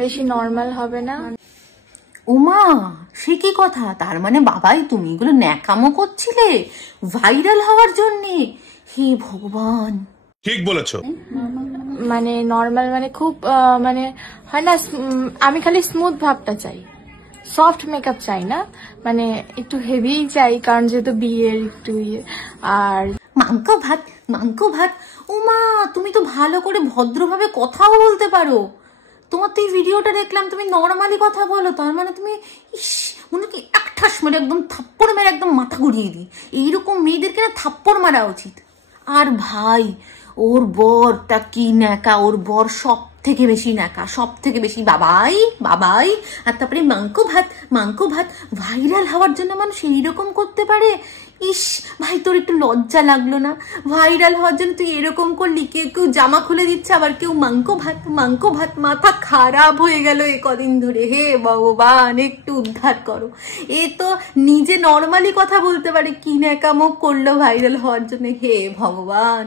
বেশি নর্মাল হবে না। ওমা, সে কি কথা? তার মানে বাবাই তুমি এগুলো ন্যাকামো করছিলে ভাইরাল হওয়ার জন্যে? হে ভগবান, ঠিক বলেছো। মানে নর্মাল মানে খুব মানে হয় না, আমি খালি স্মুথ ভাবটা চাই, সফট মেকআপ চাই না, মানে একটু হেভি চাই, কারণ যেহেতু বিয়ের একটু আর মাংকো ভাত মাংকো ভাত। ওমা, তুমি তো ভালো করে ভদ্রভাবে কথাও বলতে পারো। তোমার তো এই ভিডিওটা দেখলাম, তুমি নর্মালি কথা বলো, তার মানে তুমি ইস মনে কি এক ঠাস মেরে একদম থাপ্পড় মেরে একদম মাথা ঘুরিয়ে দিই। এইরকম মেয়েদেরকে না থাপ্পড় মারা উচিত। আর ভাই, ওর বরটা কি ন্যাকা, ওর বর সব থেকে বেশি ন্যাকা, সব থেকে বেশি বাবাই বাবাই। আর তারপরে মাংকো ভাত ভাইরাল হওয়ার জন্য মানুষ এইরকম করতে পারে। ইস ভাই, তোর একটু লজ্জা লাগলো না? ভাইরাল হওয়ার জন্য তুই এরকম করলি, কেউ জামা খুলে দিচ্ছে, আবার কেউ মাংকো ভাত। মাথা খারাপ হয়ে গেল এ কদিন ধরে। হে ভগবান, একটু উদ্ধার করো। এ তো নিজে নর্মালি কথা বলতে পারে, কি ন্যাকামো করলো ভাইরাল হওয়ার জন্য। হে ভগবান।